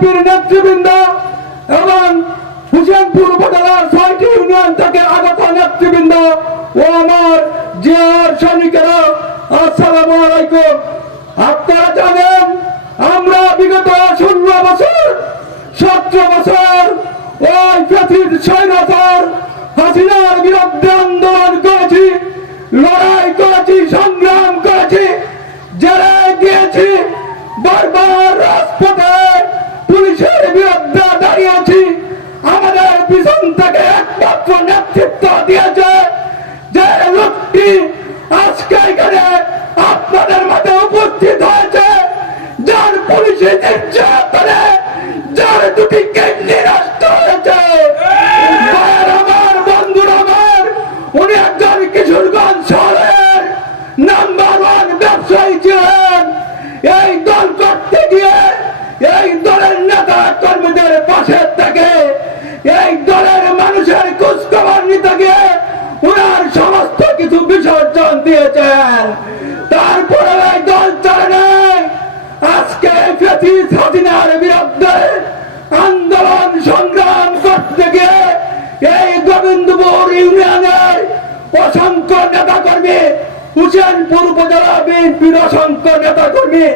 বিএনপির নেতৃবৃন্দ এবং হুসেনপুর উপজেলার ছয়টি ইউনিয়ন থেকে আগত নেতৃবৃন্দ ও আমার জিয়ার সৈনিকেরা, আসসালামু আলাইকুম। আপনারা জানেন, আমরা বিগত ষোলো বছর, সতেরো বছর ওই ফেসির স্বৈরাচার হাসিনার বিরুদ্ধে আন্দোলন করেছি, লড়াই করেছি, সংগ্রাম করেছি যারা গিয়েছি, বারবার রাজপথে বিরুদ্ধে দাঁড়িয়েছি, আমাদের পিছন থেকে একমাত্র নেতৃত্ব দিয়েছে যে লোকটি আজকে এখানে আপনাদের মাঝে উপস্থিত হয়েছে, যার পুলিশে নির্যাতনে যার উনি একজন কিশোরগঞ্জ শহরের নাম্বার ওয়ান ব্যবসায়ী এই দল করতে গিয়ে, এই দিয়েছেন। তারপরে দল চলে আজকে ফেসিস বিরুদ্ধে আন্দোলন সংগ্রাম করতে গিয়ে এই গোবিন্দপুর ইউনিয়নের অসংখ্য নেতা কর্মী হুসেনপুর উপজেলা বিএনপির অসংখ্য নেতা কর্মী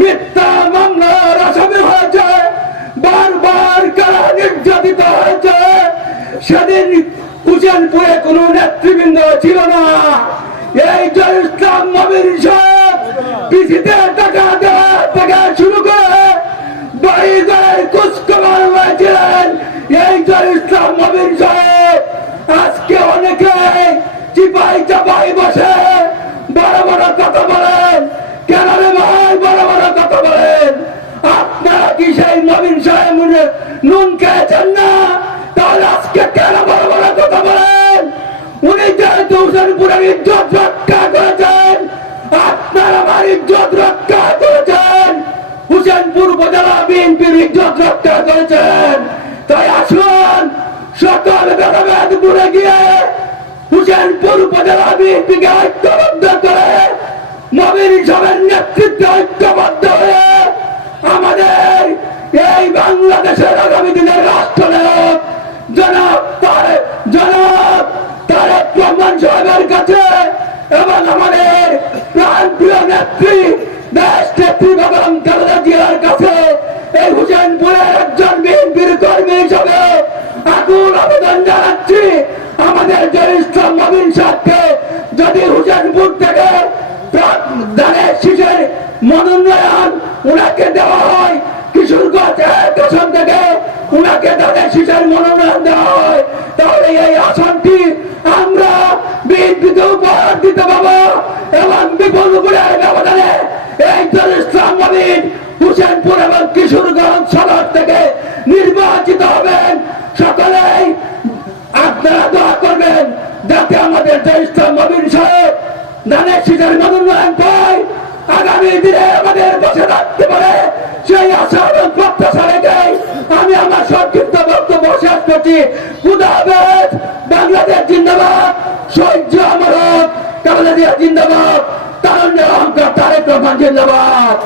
মিথ্যা মামলার আসামি হয়েছে, বারবার কারা নির্যাতিত হয়েছে, সেদিন হুসেনপুরে কোন নেতৃবৃন্দ ছিল না। এই জয় ইসলাম সাহেব পিসিতে টাকা দেওয়া থেকে শুরু করে বাড়ি ঘরের কুচকবার হয়েছিলেন। এই জয় ইসলাম সাহেব আজকে অনেকে চিপাই চাপাই বসে, বড় বড় কথা বলেন। কেন রে ভাই, বড় বড় কথা বলেন। আপনারা কি সেই নবীন সাহেব নুন খেয়েছেন না? তাহলে আজকে হুসেনপুরের ইজ্জত রক্ষা করেছেন। আপনার আমার ইজ্জত রক্ষা করেছেন। হুসেনপুর উপজেলা বিএনপির ইজ্জত রক্ষা করেছেন। তাই আসুন, সকল ভেদাভেদ দূরে গিয়ে হুসেনপুর উপজেলা বিএনপিকে ঐক্যবদ্ধ করে নবীন সবের নেতৃত্বে ঐক্যবদ্ধ হয়ে আমাদের এই বাংলাদেশের আগামী দিনের রাষ্ট্রনায়ক জনাব তারেক জনাব তারেক রহমান সাহেবের কাছে এবং আমাদের প্রাণ প্রিয় নেত্রী দেশ নেত্রী বেগম খালেদা জিয়ার কাছে এই হুসেনপুরের একজন বিএনপির কর্মী হিসাবে আকুল আবেদন জানাচ্ছি আমাদের জ্যেষ্ঠ নবীন সাহকে যদি হুসেনপুর থেকে ধানের শীষের মনোনয়ন উনাকে দেওয়া হয় কিশোরগঞ্জ এক থেকে উনাকে ধানের শীষের মনোনয়ন দেওয়া হয় তাহলে এই আসনটি আমরা বিএনপিকে উপহার দিতে পাবো এবং ব্যবধানে এই ইসলাম নবীন হুসেনপুর এবং কিশোরগঞ্জ সদর থেকে নির্বাচিত হবেন। সকলেই আপনারা দোয়া করবেন যাতে আমাদের জ্যেষ্ঠ নবীন সাহেব ধানের শীতের মনোনয়ন পায় আগামী দিনে আমাদের বসে থাকতে পারে। সেই আশা এবং প্রত্যাশা রেখে আমি আমার সংক্ষিপ্ত বক্তব্য শেষ করছি। বাংলাদেশ জিন্দাবাদ সহ্য আমার কাবলা জিন্দাবাদ। জিন্দাবাদ